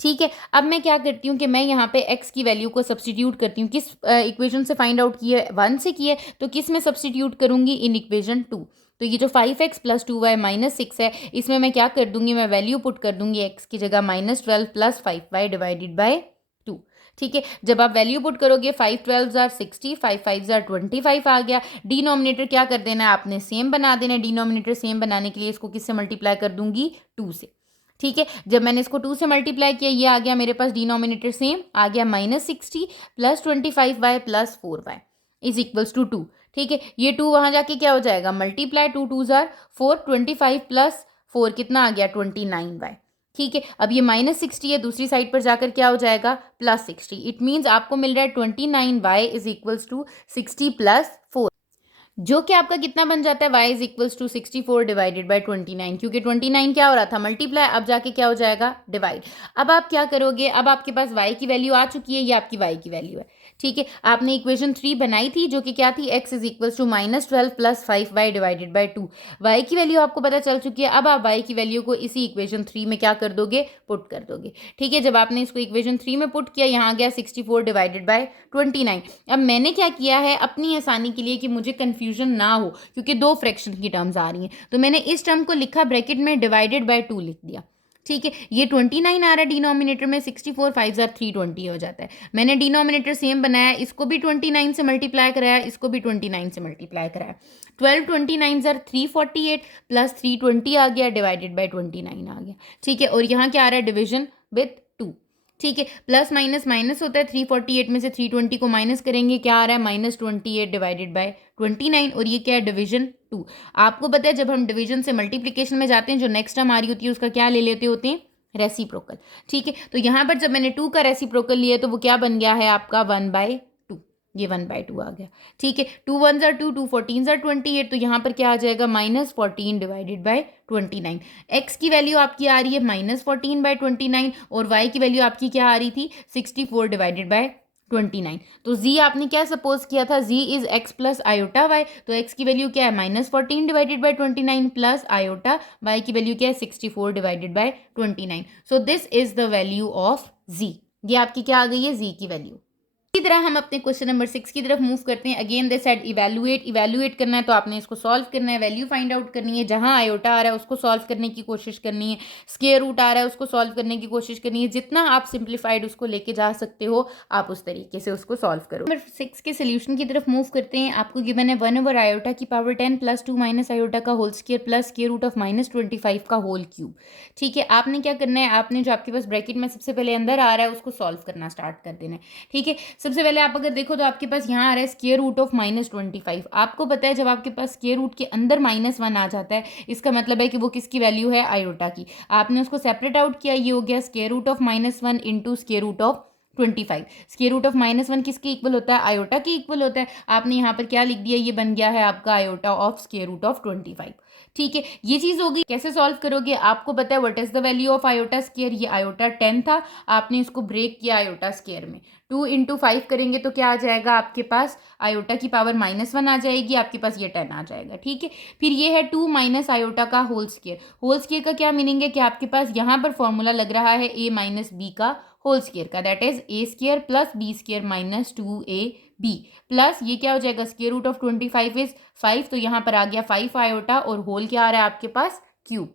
ठीक है, अब मैं क्या करती हूँ कि मैं यहाँ पे x की वैल्यू को सब्स्टिट्यूट करती हूँ। किस इक्वेशन से फाइंड आउट की है, 1 से की है, तो किस में सब्स्टिट्यूट करूँगी, इन इक्वेशन 2। तो ये जो 5x + 2y - 6 है, इसमें मैं क्या कर दूंगी, मैं वैल्यू पुट कर दूंगी x की जगह -12 + 5y डिवाइडेड बाय 2। ठीक है, जब आप वैल्यू पुट करोगे 5 12 = 60, 5 5 = 25 आ गया। डिनोमिनेटर क्या कर देना है, आपने सेम बना देना है। डिनोमिनेटर सेम बनाने के लिए इसको किससे मल्टीप्लाई कर दूंगी, 2 से। ठीक है, जब मैंने इसको 2 से मल्टीप्लाई किया, ये आ गया मेरे पास डिनोमिनेटर सेम आ गया, -60 + 25y + 4y is equals to 2। ठीक है, ये 2 वहाँ जाके क्या हो जाएगा, मल्टीप्लाई, 2 2 = 4, 25 + 4 कितना आ गया, 29y। ठीक है, अब ये -60 है, दूसरी साइड पर जाकर क्या हो जाएगा, +60। इट मीन्स आपको मिल रहा है 29y इज इक्वल्स टू 60 + 4, जो कि आपका कितना बन जाता है, y is equals to 64 divided by 29, क्योंकि 29 क्या हो रहा था, मल्टीप्लाई, अब जाके क्या हो जाएगा, डिवाइड। अब आप क्या करोगे, अब आपके पास y की वैल्यू आ चुकी है, ये आपकी y की वैल्यू है। ठीक है, आपने इक्वेशन 3 बनाई थी, जो कि क्या थी, x is equals to -12 + 5y divided by 2। y की वैल्यू आपको पता चल चुकी है। अब आप y की वैल्यू को इसी इक्वेशन 3 में क्या कर दोगे, पुट कर दोगे। ठीक है, जब आपने इसको इक्वेशन 3 में पुट किया, यहाँ गया 64 डिवाइडेड बाय 29। अब मैंने क्या किया है, अपनी आसानी के लिए कि मुझे कंफ्यूजन ना हो, क्योंकि दो फ्रैक्शन की टर्म्स आ रही हैं, तो मैंने इस टर्म को लिखा ब्रैकेट में, डिवाइडेड बाय 2 लिख दिया। ठीक है, ये 29 आ रहा है डिनोमिनेटर में, 64 5 = 320 हो जाता है। मैंने डिनोमिनेटर सेम बनाया, इसको भी 29 से मल्टीप्लाई कराया, इसको भी 29 से मल्टीप्लाई कराया। 12 29 = 348 + 320 आ गया, डिवाइडेड बाय 29 आ गया। ठीक है, और यहाँ क्या आ रहा है, डिविजन विद 2। ठीक है, प्लस माइनस माइनस होता है, 348 में से 320 को माइनस करेंगे, क्या आ रहा है, -28 डिवाइडेड बाय 29, और ये क्या है, डिवीजन 2। आपको पता है जब हम डिवीजन से मल्टीप्लिकेशन में जाते हैं, जो नेक्स्ट टर्म आ रही होती है उसका क्या ले लेते होते हैं, रेसिप्रोकल। ठीक है, तो यहाँ पर जब मैंने 2 का रेसिप्रोकल लिया तो वो क्या बन गया है आपका 1/2, ये 1/2 आ गया। ठीक है, 2 1 = 2, 2 14 = 28, तो यहाँ पर क्या आ जाएगा, -14 डिवाइडेड बाय 29। x की वैल्यू आपकी आ रही है -14/29 और y की वैल्यू आपकी क्या आ रही थी, 64 डिवाइडेड बाय 29। तो z आपने क्या सपोज किया था, z is x + iota y, तो x की वैल्यू क्या है, -14 divided by 29 plus iota, y की वैल्यू क्या है, 64 divided by 29। So this is the value of z। ये आपकी क्या आ गई है, जी की वैल्यू। इसी तरह हम अपने क्वेश्चन नंबर 6 की तरफ मूव करते हैं। अगेन दे सेड इवैल्यूएट करना है, तो आपने इसको सॉल्व करना है, वैल्यू फाइंड आउट करनी है, जहां आयोटा आ रहा है उसको सॉल्व करने की कोशिश करनी है, स्क्वायर रूट आ रहा है उसको सॉल्व करने की कोशिश करनी है, जितना आप सिंप्लीफाइड उसको लेके जा सकते हो आप उस तरीके से उसको सॉल्व करो। नंबर 6 के सोल्यूशन की तरफ मूव करते हैं। आपको गिवन है 1 आयोटा की पावर 10 प्लस 2 माइनस आयोटा का whole square plus square root of -25 का होल क्यूब। ठीक है, आपने क्या करना है, आपने जो आपके पास ब्रैकेट में सबसे पहले अंदर आ रहा है उसको सॉल्व करना स्टार्ट कर देना है। ठीक है, सबसे पहले आप अगर देखो तो आपके पास यहाँ आ रहा है स्क्वायर रूट ऑफ -25। आपको पता है जब आपके पास स्क्वायर रूट के अंदर -1 आ जाता है इसका मतलब है कि वो किसकी वैल्यू है, आयोटा की। आपने उसको सेपरेट आउट किया, ये हो गया square root of -1 into square root of 25। Square root of -1 किसके इक्वल होता है, आयोटा की इक्वल होता है। आपने यहाँ पर क्या लिख दिया, ये बन गया है आपका iota of square root of 25। ठीक है, ये चीज हो गई। कैसे सॉल्व करोगे, आपको पता है what is the value of iota square, ये आयोटा 10 था, आपने इसको ब्रेक किया आयोटा स्क्वायर में। 2 इंटू 5 करेंगे तो क्या आ जाएगा आपके पास, आयोटा की पावर -1 आ जाएगी, आपके पास ये 10 आ जाएगा। ठीक है, फिर ये है 2 माइनस आयोटा का होल स्क्वायर। होल स्क्वायर का क्या मीनिंग है कि आपके पास यहाँ पर फॉर्मूला लग रहा है a माइनस बी का होल स्क्वायर का, that is a square plus b square minus 2ab plus ये क्या हो जाएगा, स्क्वायर रूट ऑफ 25 इज 5, तो यहाँ पर आ गया 5 आयोटा और होल क्या आ रहा है आपके पास, क्यूब।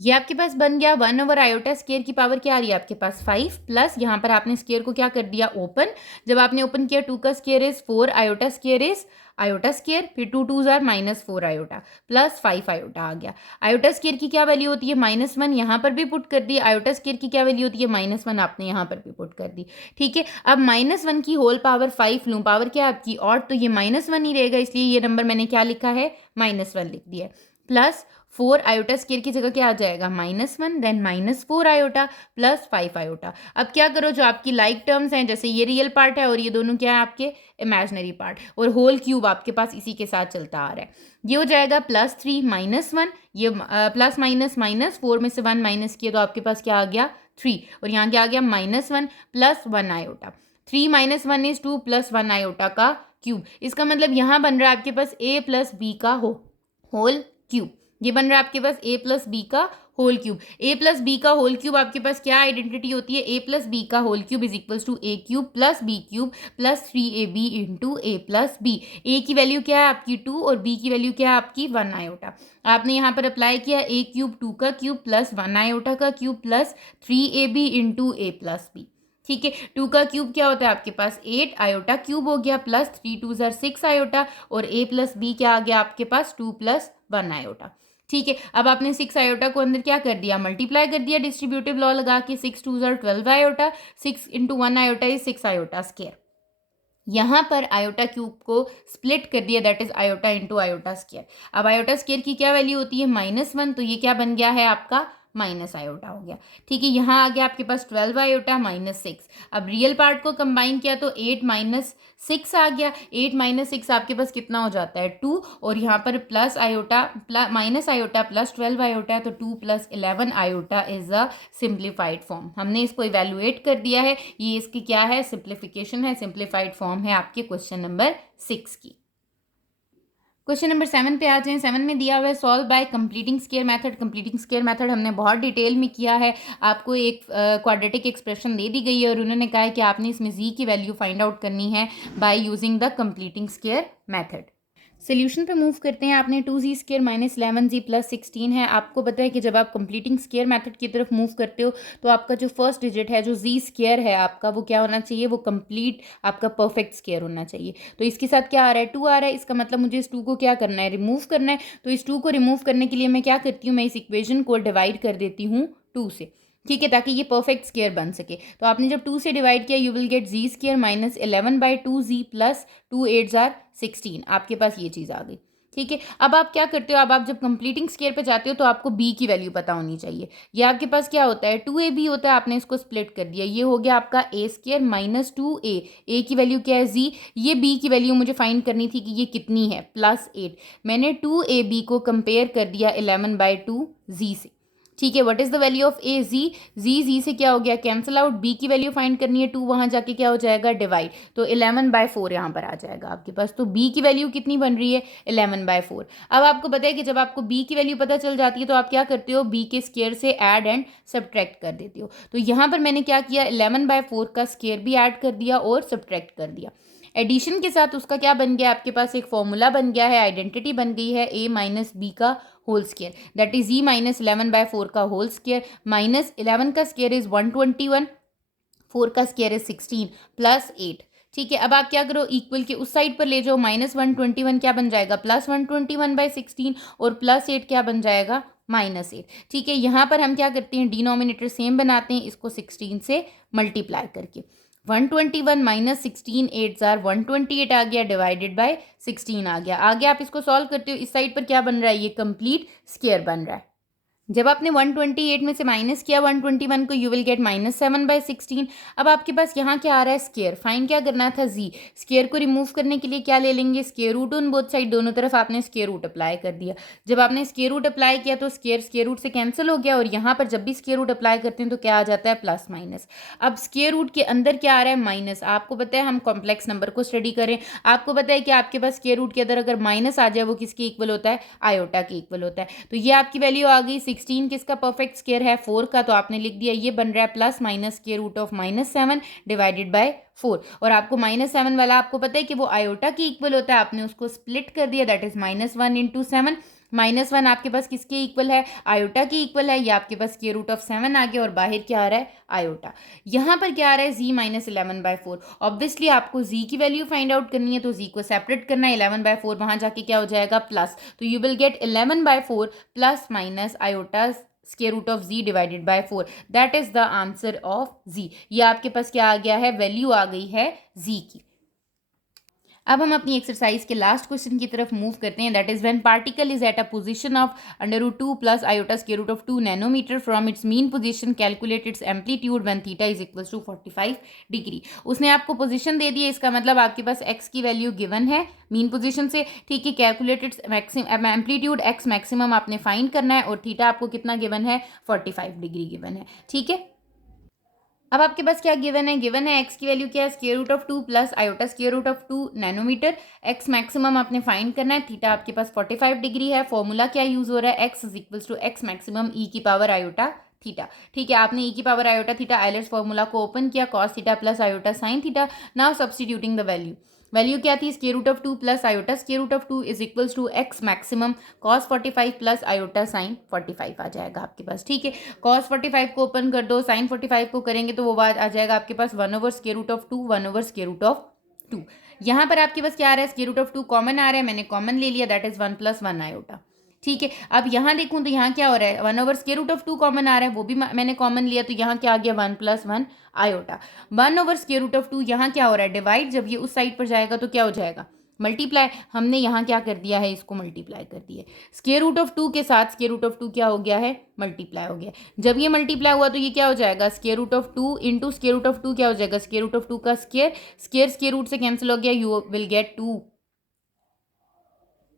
ये आपके पास बन गया 1 आयोटा स्क्वायर की पावर क्या आ रही है आपके पास 5 प्लस यहाँ पर आपने स्क्वायर को क्या कर दिया ओपन। जब आपने ओपन किया 2 का square is 4 iota square is iota square, फिर 2 2s are -4 iota plus 5 iota आ गया। आयोटा स्क्वायर की क्या वैल्यू होती है, -1, यहाँ पर भी पुट कर दी। आयोटा स्क्वायर की क्या वैल्यू होती है, -1, आपने यहाँ पर भी पुट कर दी। ठीक है, अब -1 की होल पावर 5 लूँ, पावर क्या आपकी ऑड, तो ये -1 ही रहेगा, इसलिए ये नंबर मैंने क्या लिखा है, -1 लिख दिया। प्लस 4 आयोटा स्क्वायर की जगह क्या आ जाएगा, -1 देन -4 आयोटा प्लस 5 आयोटा। अब क्या करो, जो आपकी लाइक टर्म्स हैं, जैसे ये रियल पार्ट है और ये दोनों क्या है आपके इमेजिनरी पार्ट, और होल क्यूब आपके पास इसी के साथ चलता आ रहा है। ये हो जाएगा +3 -1, ये प्लस माइनस माइनस 4 में से 1 माइनस किया तो आपके पास क्या आ गया 3, और यहाँ क्या आ गया -1 plus 1 iota. 3 - 1 is 2 plus 1 iota का क्यूब। इसका मतलब यहाँ बन रहा है आपके पास a प्लस बी का होल क्यूब। ये बन रहा है आपके पास a प्लस बी का whole cube. a plus b का होल क्यूब आपके पास क्या आइडेंटिटी होती है, a प्लस बी का whole cube is equals to a cube plus b cube plus 3ab into a plus b. a की value क्या है आपकी 2 और b की वैल्यू क्या है आपकी 1 आयोटा। आपने यहाँ पर अप्लाई किया a क्यूब 2 का क्यूब प्लस 1 आयोटा का cube plus 3ab into a plus b. ठीक है, 2 का क्यूब क्या होता है आपके पास 8 आयोटा क्यूब हो गया प्लस 3 2s आर 6 आयोटा, और a प्लस बी क्या आ गया आपके पास 2 प्लस 1 आयोटा। ठीक है, अब आपने 6 आयोटा को अंदर क्या कर दिया, मल्टीप्लाई कर दिया डिस्ट्रीब्यूटिव लॉ लगा के, 6 2s are 12 iota, 6 into 1 iota is 6 iota square. यहाँ पर आयोटा क्यूब को स्प्लिट कर दिया, that is iota into iota square. अब आयोटा स्क्वायर की क्या वैल्यू होती है -1, तो ये क्या बन गया है आपका माइनस आयोटा हो गया। ठीक है, यहाँ आ गया आपके पास 12 आयोटा -6। अब रियल पार्ट को कंबाइन किया तो 8 - 6 आ गया। 8 - 6 आपके पास कितना हो जाता है 2, और यहाँ पर plus iota minus iota plus 12 iota है, तो 2 + 11 iota is a simplified form. हमने इसको इवेलुएट कर दिया है, ये इसकी क्या है, सिंप्लीफिकेशन है, सिंप्लीफाइड फॉर्म है आपके क्वेश्चन नंबर 6 की। क्वेश्चन नंबर 7 पे आ जाएं। 7 में दिया हुआ है solve by completing square method. Completing square method हमने बहुत डिटेल में किया है। आपको एक क्वाड्रेटिक एक्सप्रेशन दे दी गई है और उन्होंने कहा है कि आपने इसमें जी की वैल्यू फाइंड आउट करनी है by using the completing square method. Solution पे मूव करते हैं। आपने 2z² - 11z + 16 है। आपको पता है कि जब आप कंप्लीटिंग स्क्वायर मेथड की तरफ मूव करते हो तो आपका जो फर्स्ट डिजिट है, जो z² है आपका, वो क्या होना चाहिए, वो कंप्लीट आपका परफेक्ट स्क्वायर होना चाहिए। तो इसके साथ क्या आ रहा है 2 आ रहा है, इसका मतलब मुझे इस 2 को क्या करना है, रिमूव करना है। तो इस 2 को रिमूव करने के लिए मैं क्या करती हूँ, मैं इस इक्वेशन को डिवाइड कर देती हूँ 2 से। ठीक है, ताकि ये परफेक्ट स्क्वायर बन सके। तो आपने जब 2 से डिवाइड किया, you will get z² - 11/2z plus 2 8s are 16। आपके पास ये चीज़ आ गई। ठीक है, अब आप क्या करते हो, अब आप जब कंप्लीटिंग स्क्वायर पे जाते हो तो आपको b की वैल्यू पता होनी चाहिए। ये आपके पास क्या होता है 2ab होता है, आपने इसको स्प्लिट कर दिया, ये हो गया आपका a² - 2a। a की वैल्यू क्या है z, ये b की वैल्यू मुझे फाइंड करनी थी कि ये कितनी है +8। मैंने 2ab को कंपेयर कर दिया 11/2z से। ठीक है, what is the value of a, g से क्या हो गया कैंसिल आउट, बी की वैल्यू फाइंड करनी है 2, वहां जाके क्या हो जाएगा डिवाइड, तो 11/4 यहाँ पर आ जाएगा आपके पास। तो बी की वैल्यू कितनी बन रही है 11/4। अब आपको पता है कि जब आपको बी की वैल्यू पता चल जाती है तो आप क्या करते हो, बी के स्क्वायर से ऐड एंड सब्ट्रैक्ट कर देते हो। तो यहाँ पर मैंने क्या किया, 11/4 का स्क्वायर भी ऐड कर दिया और सब्ट्रैक्ट कर दिया। एडिशन के साथ उसका क्या बन गया, आपके पास एक फॉर्मूला बन गया है, आइडेंटिटी बन गई है a माइनस बी का whole square, that is e minus 11/4 का होल स्क्वायर माइनस 11 का स्क्वायर इज 121, 4 का स्क्वायर इज 16 प्लस 8। ठीक है, अब आप क्या करो, इक्वल के उस साइड पर ले जाओ, -121 क्या बन जाएगा +121/16 और +8 क्या बन जाएगा -8। ठीक है, यहाँ पर हम क्या करते हैं, डिनोमिनेटर सेम बनाते हैं, इसको 16 से मल्टीप्लाई करके 121 माइनस 16 8 जार 128 आ गया, डिवाइडेड बाय 16 आ गया। आगे आप इसको सॉल्व करते हो, इस साइड पर क्या बन रहा है, ये कंप्लीट स्क्वायर बन रहा है। जब आपने 128 में से माइनस किया 121 को, यू विल गेट -7/16। अब आपके पास यहाँ क्या आ रहा है, स्क्वायर, फाइन क्या करना था, जी। स्क्वायर को रिमूव करने के लिए क्या ले लेंगे, square root on both side, दोनों तरफ आपने स्क्वायर रूट अप्लाई कर दिया। जब आपने स्क्वायर रूट अप्लाई किया तो स्क्वायर रूट से कैंसिल हो गया, और यहाँ पर जब भी स्क्वायर रूट अप्लाई करते हैं तो क्या आ जाता है, प्लस माइनस। अब स्क्वायर रूट के अंदर क्या आ रहा है, माइनस। आपको पता है हम कॉम्प्लेक्स नंबर को स्टडी करें, आपको पता है कि आपके पास स्क्वायर रूट के अंदर अगर माइनस आ जाए वो किसके इक्वल होता है, आयोटा के इक्वल होता है। तो ये आपकी वैल्यू आ गई 16 किसका परफेक्ट स्क्वायर है, 4 का, तो आपने लिख दिया ये बन रहा है plus minus square root of -7 divided by 4। और आपको -7 वाला आपको पता है कि वो आयोटा की इक्वल होता है, आपने उसको स्प्लिट कर दिया, दैट इज -1 × 7। -1 आपके पास किसके इक्वल है, आयोटा की इक्वल है, ये आपके पास स्क्वायर रूट ऑफ 7 आ गया, और बाहर क्या आ रहा है, आयोटा। यहाँ पर क्या आ रहा है, z माइनस 11/4। ऑब्वियसली आपको z की वैल्यू फाइंड आउट करनी है, तो z को सेपरेट करना है, 11/4 वहां जाके क्या हो जाएगा, प्लस, तो you will get 11/4 plus minus iota square root of z divided by 4, that is the answer of z। ये आपके पास क्या आ गया है, वैल्यू आ गई है z की। अब हम अपनी एक्सरसाइज के लास्ट क्वेश्चन की तरफ मूव करते हैं, that is when particle is at a position of √2 plus iota square root of 2 nanometer from its mean position, calculate its amplitude when theta is equal to 45 degree. उसने आपको position दे दी है, इसका मतलब आपके पास x की वैल्यू गिवन है मीन पोजीशन से। ठीक है, calculate its amplitude x maximum आपने फाइंड करना है, और थीटा आपको कितना गिवन है, 45 डिग्री गिवन है। ठीक है, अब आपके पास क्या गिवन है, एक्स की वैल्यू क्या है, square root of 2 plus iota square root of 2 nanometre. X maximum आपने फाइंड करना है, थीटा आपके पास 45 डिग्री है। फॉर्मूला क्या यूज हो रहा है, x is equals to x maximum e की पावर आयोटा थीटा। ठीक है, आपने ई की power iota theta Euler's formula को ओपन किया, cos theta plus iota sine theta. Now substituting the value क्या थी, square root of 2 plus iota square root of 2 is equals to x maximum cos 45 plus iota sine 45 आ जाएगा आपके पास। ठीक है, cos 45 को ओपन कर दो, साइन 45 को करेंगे तो वो बात आ जाएगा आपके पास 1/√2 1/√2। यहाँ पर आपके पास क्या आ रहा है, स्क्वायर रूट ऑफ 2 कॉमन आ रहा है, मैंने कॉमन ले लिया, दैट इज 1 + 1 आयोटा। ठीक है, अब यहाँ देखूँ तो यहाँ क्या हो रहा है, 1/√2 कॉमन आ रहा है, वो भी मैंने कॉमन लिया, तो यहाँ क्या आ गया 1 + 1 आयोटा। 1/√2 यहाँ क्या हो रहा है, डिवाइड, जब ये उस साइड पर जाएगा तो क्या हो जाएगा, मल्टीप्लाई। हमने यहाँ क्या कर दिया है, इसको मल्टीप्लाई कर दिया। स्क्वायर रूट ऑफ 2 के साथ स्क्वायर रूट ऑफ 2 क्या हो गया है, मल्टीप्लाई हो गया। जब ये मल्टीप्लाई हुआ तो ये क्या हो जाएगा, square root of 2 into square root of 2 क्या हो जाएगा, स्क्वायर रूट ऑफ 2 का स्क्वायर रूट से कैंसिल हो गया, यू विल गेट 2।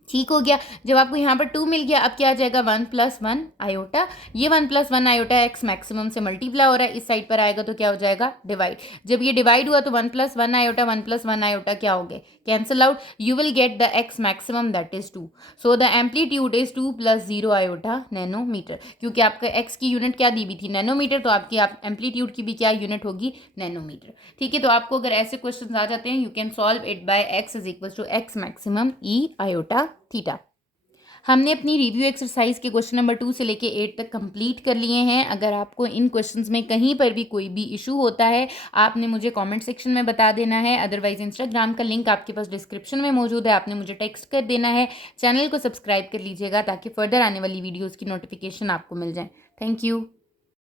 ठीक हो गया, जब आपको यहाँ पर 2 मिल गया, अब क्या आ जाएगा 1 + 1 आयोटा। ये 1 + 1 आयोटा एक्स मैक्सिमम से मल्टीप्लाई हो रहा है, इस साइड पर आएगा तो क्या हो जाएगा, डिवाइड। जब ये डिवाइड हुआ तो 1 + 1 आयोटा 1 + 1 आयोटा क्या हो गए, cancel out, you will get the x maximum that is 2। So the amplitude is 2 + 0 iota nanometer, क्योंकि आपका एक्स की यूनिट क्या दी हुई थी, नैनोमीटर, तो आपकी एम्पलीट्यूड की भी क्या यूनिट होगी, नैनोमीटर। ठीक है, तो आपको अगर ऐसे क्वेश्चन आ जाते हैं, you can solve it by x is equal to x maximum e iota theta. हमने अपनी रिव्यू एक्सरसाइज के क्वेश्चन नंबर 2 से लेके 8 तक कंप्लीट कर लिए हैं। अगर आपको इन क्वेश्चंस में कहीं पर भी कोई भी इशू होता है, आपने मुझे कमेंट सेक्शन में बता देना है, अदरवाइज इंस्टाग्राम का लिंक आपके पास डिस्क्रिप्शन में मौजूद है, आपने मुझे टेक्स्ट कर देना है। चैनल को सब्सक्राइब कर लीजिएगा ताकि फर्दर आने वाली वीडियोज़ की नोटिफिकेशन आपको मिल जाए। Thank you.